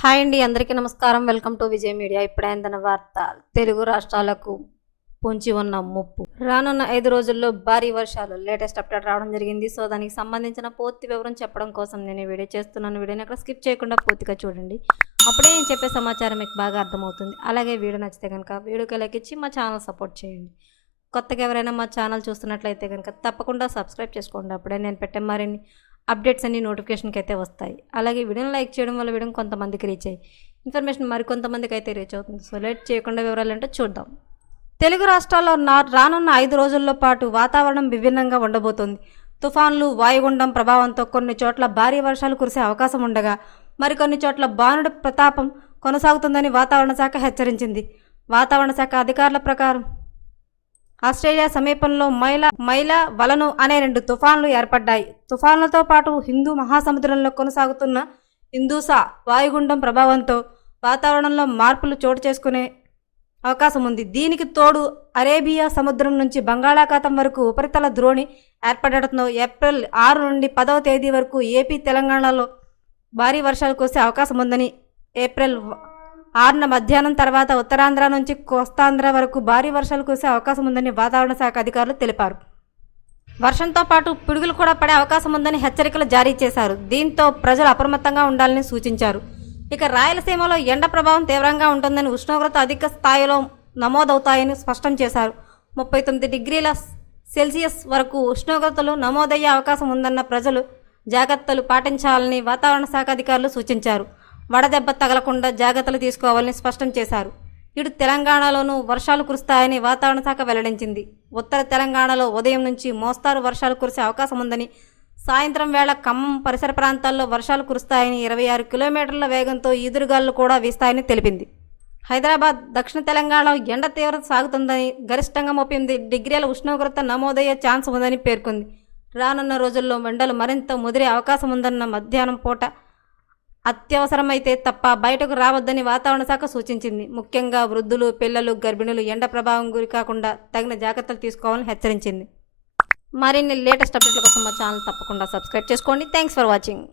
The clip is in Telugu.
హాయ్ అండి, అందరికీ నమస్కారం. Welcome to Vijay media. ఇప్పుడైందన్న వార్త. తెలుగు రాష్ట్రాలకు పొంచి ఉన్న ముప్పు. రానున్న 5 రోజుల్లో భారీ వర్షాలు. లేటెస్ట్ అప్డేట్ రావడం జరిగింది. సో దానికి సంబంధించిన పూర్తి వివరం చెప్పడం కోసం నేను ఈ వీడియో చేస్తున్నాను. వీడియోని అక్కడ స్కిప్ చేయకుండా పూర్తిగా చూడండి. అప్పుడే నేను చెప్పే సమాచారం మీకు బాగా అర్థమవుతుంది. అలాగే వీడియో నచ్చితే కనుక వీడియోకి లైక్ ఇచ్చి మా ఛానల్ సపోర్ట్ చేయండి. కొత్తగా ఎవరైనా మా ఛానల్ చూస్తున్నట్లయితే కనుక తప్పకుండా సబ్స్క్రైబ్ చేసుకోండి. అప్పుడే నేను పెట్టే మరిన్ని అప్డేట్స్ అన్ని నోటిఫికేషన్కి అయితే వస్తాయి. అలాగే వీడియోని లైక్ చేయడం వల్ల వీడియో కొంతమందికి రీచ్ అయ్యి ఇన్ఫర్మేషన్ మరికొంతమందికి అయితే రీచ్ అవుతుంది. సో లేట్ చేయకుండా వివరాలు ఏంటో చూద్దాం. తెలుగు రాష్ట్రాల్లో రానున్న 5 రోజుల్లో పాటు వాతావరణం విభిన్నంగా ఉండబోతోంది. తుఫాన్లు, వాయుగుండం ప్రభావంతో కొన్ని చోట్ల భారీ వర్షాలు కురిసే అవకాశం ఉండగా మరికొన్ని చోట్ల బాణుడి ప్రతాపం కొనసాగుతుందని వాతావరణ శాఖ హెచ్చరించింది. వాతావరణ శాఖ అధికారుల ప్రకారం ఆస్ట్రేలియా సమీపంలో మైలా వలను అనే 2 తుఫాన్లు ఏర్పడ్డాయి. తుఫాన్లతో పాటు హిందూ మహాసముద్రంలో కొనసాగుతున్న హిందూసా వాయుగుండం ప్రభావంతో వాతావరణంలో మార్పులు చోటు చేసుకునే అవకాశం ఉంది. దీనికి తోడు అరేబియా సముద్రం నుంచి బంగాళాఖాతం వరకు ఉపరితల ద్రోణి ఏర్పడటంతో ఏప్రిల్ 6 నుండి 10వ తేదీ వరకు ఏపీ, తెలంగాణలో భారీ వర్షాలు కురిసే అవకాశం ఉందని, ఏప్రిల్ 6న మధ్యాహ్నం తర్వాత ఉత్తరాంధ్ర నుంచి కోస్తాంధ్ర వరకు భారీ వర్షాలు కురిసే అవకాశం ఉందని వాతావరణ శాఖ అధికారులు తెలిపారు. వర్షంతో పాటు పిడుగులు కూడా పడే అవకాశం ఉందని హెచ్చరికలు జారీ చేశారు. దీంతో ప్రజలు అప్రమత్తంగా ఉండాలని సూచించారు. ఇక రాయలసీమలో ఎండ ప్రభావం తీవ్రంగా ఉంటుందని, ఉష్ణోగ్రత అధిక స్థాయిలో నమోదవుతాయని స్పష్టం చేశారు. 39 డిగ్రీల సెల్సియస్ వరకు ఉష్ణోగ్రతలు నమోదయ్యే అవకాశం ఉందన్న ప్రజలు జాగ్రత్తలు పాటించాలని వాతావరణ శాఖ అధికారులు సూచించారు. వడదెబ్బ తగలకుండా జాగ్రత్తలు తీసుకోవాలని స్పష్టం చేశారు. ఇటు తెలంగాణలోనూ వర్షాలు కురుస్తాయని వాతావరణ శాఖ వెల్లడించింది. ఉత్తర తెలంగాణలో ఉదయం నుంచి మోస్తారు వర్షాలు కురిసే అవకాశం ఉందని, సాయంత్రం వేళ ఖమ్మం పరిసర ప్రాంతాల్లో వర్షాలు కురుస్తాయని, 26 కిలోమీటర్ల వేగంతో ఈదురుగాలు కూడా వీస్తాయని తెలిపింది. హైదరాబాద్, దక్షిణ తెలంగాణలో ఎండ తీవ్రత సాగుతుందని, గరిష్టంగా 38 డిగ్రీల ఉష్ణోగ్రత నమోదయ్యే ఛాన్స్ ఉందని పేర్కొంది. రానున్న రోజుల్లో ఎండలు మరింత ముదిరే అవకాశం ఉందన్న, మధ్యాహ్నం పూట అత్యవసరమైతే తప్ప బయటకు రావద్దని వాతావరణ శాఖ సూచించింది. ముఖ్యంగా వృద్ధులు, పిల్లలు, గర్భిణులు ఎండ ప్రభావం గురి కాకుండా తగిన జాగ్రత్తలు తీసుకోవాలని హెచ్చరించింది. మరిన్ని లేటెస్ట్ అప్డేట్ల కోసం మా ఛానల్ తప్పకుండా సబ్స్క్రైబ్ చేసుకోండి. Thanks for watching.